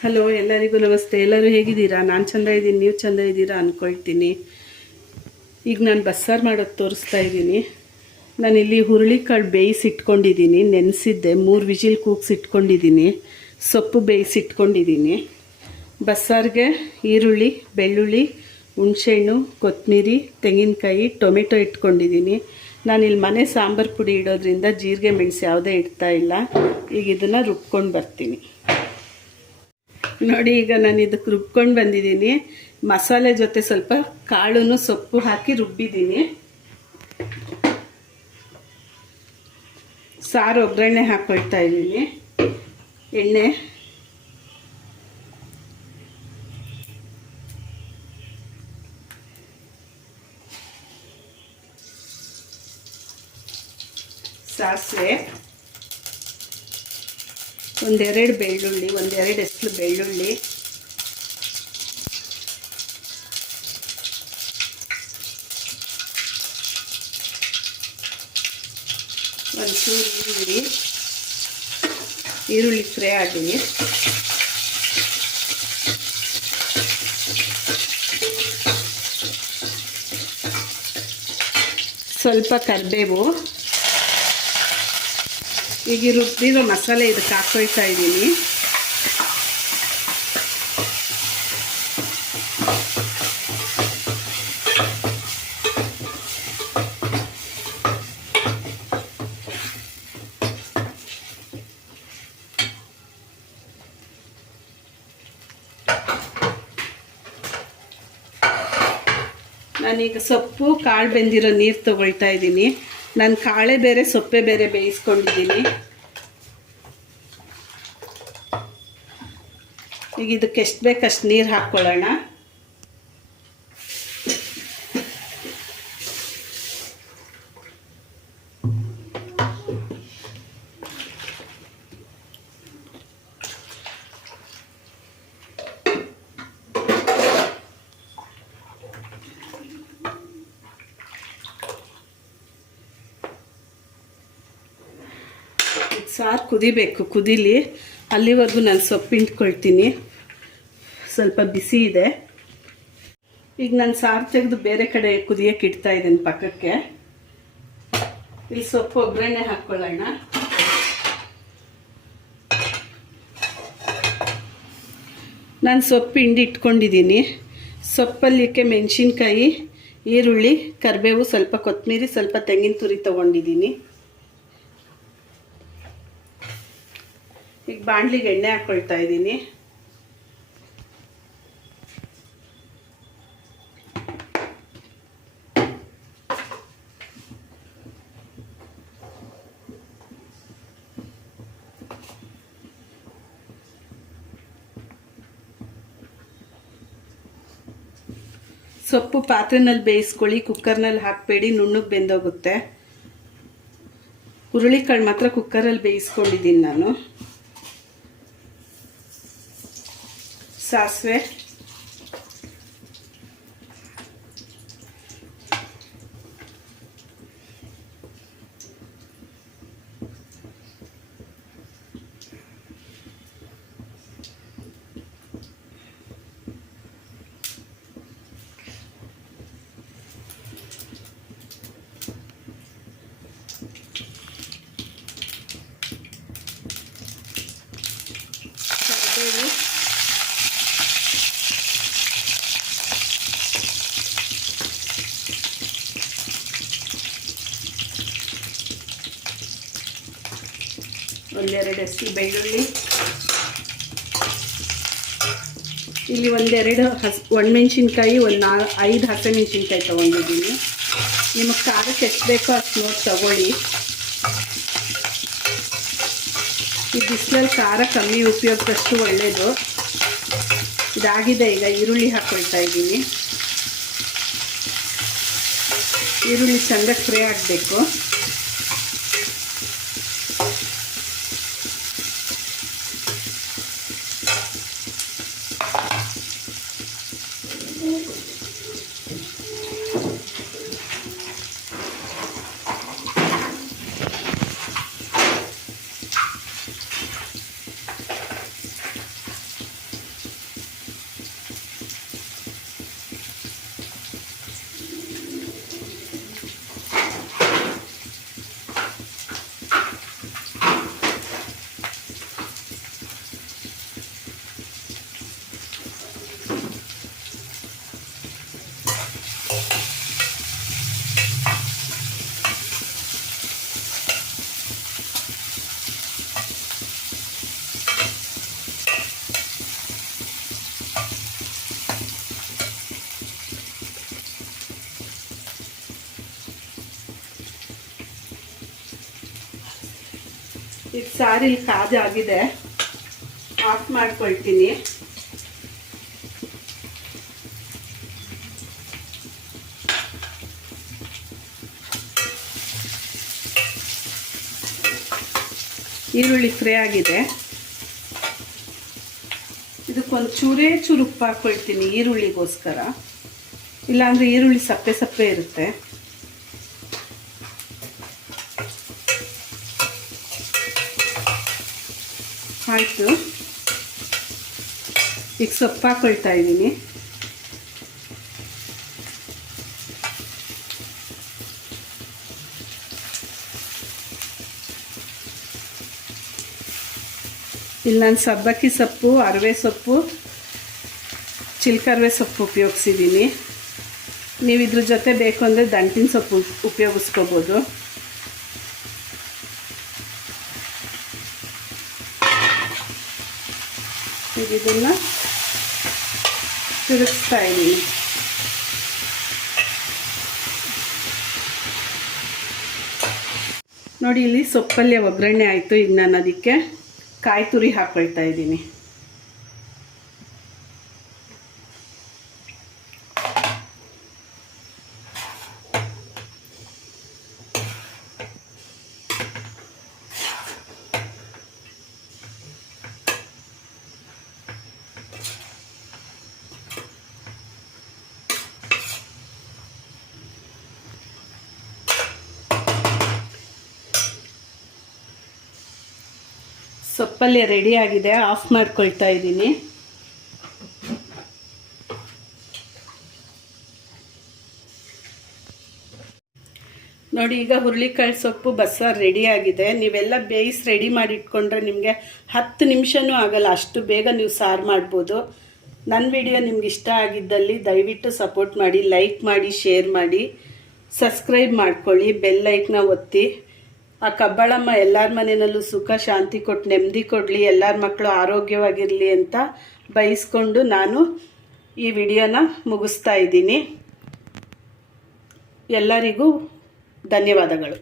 Hello ಎಲ್ಲರಿಗೂ ನಮಸ್ತೆ. ಎಲ್ಲರೂ ಹೇಗಿದ್ದೀರಾ? ನಾನು ಚೆಂದ ಇದ್ದೀನಿ. ನೀವು ಚೆಂದ ಇದ್ದೀರಾ ಅಂದ್ಕೊಳ್ತೀನಿ ಈಗ ನಾನು ಬಸ್ಸಾರು ಮಾಡೋದು ತೋರಿಸ್ತಾ ಇದ್ದೀನಿ. ನಾನಿಲ್ಲಿ ಹುರುಳಿಕಾಳು ಬೇಯಿಸಿಟ್ಕೊಂಡಿದ್ದೀನಿ ನೆನೆಸಿದ್ದೆ. ಮೂರು ವಿಜಿಲ್ ಕೂಗ್ಸಿಟ್ಕೊಂಡಿದ್ದೀನಿ ಸೊಪ್ಪು ಬೇಯಿಸಿಟ್ಕೊಂಡಿದ್ದೀನಿ ಬಸ್ಸಾರಿಗೆ ಈರುಳ್ಳಿ, ಬೆಳ್ಳುಳ್ಳಿ, ಹುಣಸೆಹಣ್ಣು ಕೊತ್ತಂಬರಿ ತೆಂಗಿನಕಾಯಿ, ಟೊಮೆಟೊ ಇಟ್ಕೊಂಡಿದ್ದೀನಿ. ನಾನಿಲ್ಲಿ ಮನೆ ಸಾಂಬಾರು ಪುಡಿ ಇಡೋದ್ರಿಂದ ಜೀರಿಗೆ ಮೆಣಸು ಯಾವುದೇ ಇಡ್ತಾ ಇಲ್ಲ. ಈಗ ಇದನ್ನು ರುಬ್ಕೊಂಡು ಬರ್ತೀನಿ. ನೋಡಿ, ಈಗ ನಾನು ಇದಕ್ಕೆ ರುಬ್ಕೊಂಡು ಬಂದಿದ್ದೀನಿ. ಮಸಾಲೆ ಜೊತೆ ಸ್ವಲ್ಪ ಕಾಳು ಸೊಪ್ಪು ಹಾಕಿ ರುಬ್ಬಿದ್ದೀನಿ. ಸಾರು ಒಗ್ಗರಣೆ ಹಾಕೊಳ್ತಾ ಇದ್ದೀನಿ. ಎಣ್ಣೆ. ಸಾಸಿವೆ. ಒಂದೆರಡು ಬೆಳ್ಳುಳ್ಳಿ, ಒಂದೆರಡು ಎಸ್ಲು ಬೆಳ್ಳುಳ್ಳಿ. ಒಂಚೂರು ಈರುಳ್ಳಿ. ಈರುಳ್ಳಿ ಫ್ರೈ ಆಗಲಿ ಸ್ವಲ್ಪ ಕರಿಬೇವು. ಈಗ ರುಬ್ಬಿರೋ ಮಸಾಲೆ ಇದಕ್ಕೆ ಹಾಕೊಳ್ತಾ ಇದ್ದೀನಿ. ನಾನೀಗ ಸೊಪ್ಪು, ಕಾಳು ಬೆಂದಿರೋ ನೀರು ತೊಗೊಳ್ತಾ ಇದ್ದೀನಿ. ನಾನು ಕಾಳೆ ಬೇರೆ, ಸೊಪ್ಪೆ ಬೇರೆ ಬೇಯಿಸ್ಕೊಂಡಿದ್ದೀನಿ. ಈಗ ಇದಕ್ಕೆ ಎಷ್ಟು ಬೇಕಷ್ಟು ನೀರು ಹಾಕ್ಕೊಳ್ಳೋಣ. ಸಾರು ಕುದಿಬೇಕು, ಕುದೀಲಿ. ಅಲ್ಲಿವರೆಗೂ ನಾನು ಸೊಪ್ಪು ಹಿಂಡ್ಕೊಳ್ತೀನಿ. ಸ್ವಲ್ಪ ಬಿಸಿ ಇದೆ. ಈಗ ನಾನು ಸಾರು ತೆಗೆದು ಬೇರೆ ಕಡೆ ಕುದಿಯಕ್ಕೆ ಇಡ್ತಾ ಇದ್ದೀನಿ ಪಕ್ಕಕ್ಕೆ. ಇಲ್ಲಿ ಸೊಪ್ಪು ಒಗ್ಗರಣೆ ಹಾಕ್ಕೊಳ್ಳೋಣ ನಾನು ಸೊಪ್ಪು ಹಿಂಡಿ ಇಟ್ಕೊಂಡಿದ್ದೀನಿ. ಸೊಪ್ಪಲ್ಲಿಕ್ಕೆ ಮೆಣಸಿನ್ಕಾಯಿ, ಈರುಳ್ಳಿ, ಕರಿಬೇವು, ಸ್ವಲ್ಪ ಕೊತ್ತಂಬರಿ ಸ್ವಲ್ಪ ತೆಂಗಿನ ತುರಿ ತೊಗೊಂಡಿದ್ದೀನಿ. ಈಗ ಬಾಣಲಿಗೆ ಎಣ್ಣೆ ಹಾಕ್ಕೊಳ್ತಾ ಇದ್ದೀನಿ. ಸೊಪ್ಪು ಪಾತ್ರೆನಲ್ಲಿ ಬೇಯಿಸ್ಕೊಳ್ಳಿ, ಕುಕ್ಕರ್ನಲ್ಲಿ ಹಾಕಬೇಡಿ, ನುಣ್ಣಗೆ ಬೆಂದೋಗುತ್ತೆ. ಹುರುಳಿಕಾಳು ಮಾತ್ರ ಕುಕ್ಕರಲ್ಲಿ ಬೇಯಿಸ್ಕೊಂಡಿದ್ದೀನಿ ನಾನು. ಸಾಸಿವೆ ಕರಿಬೇವು ಒಂದೆರಡು ಹಸಿ ಬೆಳ್ಳುಳ್ಳಿ. ಇಲ್ಲಿ ಒಂದೆರಡು ಹಸ್, ಒಣಮೆಣ್ಸಿನ್ಕಾಯಿ, ಒಂದು ನಾಲ್ ಐದು ಹಸಿಮೆಣ್ಸಿನ್ಕಾಯಿ ತೊಗೊಂಡಿದ್ದೀನಿ. ನಿಮಗೆ ಖಾರಕ್ಕೆ ಎಷ್ಟು ಬೇಕೋ ಅಷ್ಟು ನೋಡಿ ತಗೊಳ್ಳಿ. ಈ ಬಿಸಿಲಲ್ಲಿ ಖಾರ ಕಮ್ಮಿ ಉಪಯೋಗಿಸಷ್ಟು ಒಳ್ಳೆಯದು ಇದಾಗಿದೆ ಈಗ ಈರುಳ್ಳಿ ಹಾಕ್ಕೊಳ್ತಾ ಇದ್ದೀನಿ. ಈರುಳ್ಳಿ ಚೆಂದ ಫ್ರೈ ಆಗಬೇಕು. ಈಗ ಸಾರಿ ಕಾಜಾಗಿದೆ ಆಫ್ ಮಾಡ್ಕೊಳ್ತೀನಿ. ಈರುಳ್ಳಿ ಫ್ರೈ ಆಗಿದೆ. ಇದಕ್ಕೊಂದು ಚೂರೇ ಚೂರು ಉಪ್ಪು ಹಾಕ್ಕೊಳ್ತೀನಿ ಈರುಳ್ಳಿಗೋಸ್ಕರ. ಇಲ್ಲಾಂದರೆ ಈರುಳ್ಳಿ ಸಪ್ಪೆ ಸಪ್ಪೆ ಇರುತ್ತೆ. ಆಯಿತು. ಈಗ ಸೊಪ್ಪು ಹಾಕೊಳ್ತಾ ಇದ್ದೀನಿ. ಇಲ್ಲಿ ನಾನು ಸಬ್ಬಕ್ಕಿ ಸೊಪ್ಪು, ಅರವೆ ಸೊಪ್ಪು, ಚಿಲ್ಕರ್ವೆ ಸೊಪ್ಪು ಉಪಯೋಗಿಸಿದ್ದೀನಿ. ನೀವು ಇದ್ರ ಜೊತೆ ಬೇಕು ಅಂದರೆ ದಂಟಿನ ಸೊಪ್ಪು ಉಪಯೋಗಿಸ್ಕೋಬೋದು. ಇದನ್ನು. ತಿರುಗಿಸ್ತಾ ಇದ್ದೀನಿ ನೋಡಿ, ಇಲ್ಲಿ ಸೊಪ್ಪಲ್ಲೇ ಒಗ್ಗರಣೆ ಆಯಿತು. ಈಗ ನಾನು ಅದಕ್ಕೆ ಕಾಯಿ ತುರಿ ಹಾಕೊಳ್ತಾ ಇದ್ದೀನಿ ಸೊಪ್ಪಲ್ಲಿ ರೆಡಿ ಆಗಿದೆ ಆಫ್ ಮಾಡ್ಕೊಳ್ತಾ ಇದ್ದೀನಿ. ನೋಡಿ, ಈಗ ಹುರುಳಿಕಾಳು ಸೊಪ್ಪು ಬಸ್ಸಾರು ರೆಡಿ ಆಗಿದೆ. ನೀವೆಲ್ಲ ಬೇಯಿಸಿ ರೆಡಿ ಮಾಡಿ ಇಟ್ಕೊಂಡ್ರೆ ನಿಮಗೆ ಹತ್ತು ನಿಮಿಷನೂ ಆಗಲ್ಲ, ಅಷ್ಟು ಬೇಗ ನೀವು ಸಾರು ಮಾಡ್ಬೋದು. ನನ್ನ ವಿಡಿಯೋ ನಿಮ್ಗೆ ಇಷ್ಟ ಆಗಿದ್ದಲ್ಲಿ ದಯವಿಟ್ಟು ಸಪೋರ್ಟ್ ಮಾಡಿ ಲೈಕ್ ಮಾಡಿ ಶೇರ್ ಮಾಡಿ ಸಬ್ಸ್ಕ್ರೈಬ್ ಮಾಡ್ಕೊಳ್ಳಿ ಬೆಲ್ ಲೈಕ್ನ ಒತ್ತಿ. ಆ ಕಬ್ಬಾಳಮ್ಮ ಎಲ್ಲರ ಮನೆಯಲ್ಲೂ ಸುಖ, ಶಾಂತಿ ಕೊಟ್ಟು ನೆಮ್ಮದಿ ಕೊಡಲಿ, ಎಲ್ಲರ ಮಕ್ಕಳು ಆರೋಗ್ಯವಾಗಿರಲಿ ಅಂತ ಬಯಸ್ಕೊಂಡು ನಾನು ಈ ವಿಡಿಯೋನ ಮುಗಿಸ್ತಾ ಇದ್ದೀನಿ. ಎಲ್ಲರಿಗೂ ಧನ್ಯವಾದಗಳು.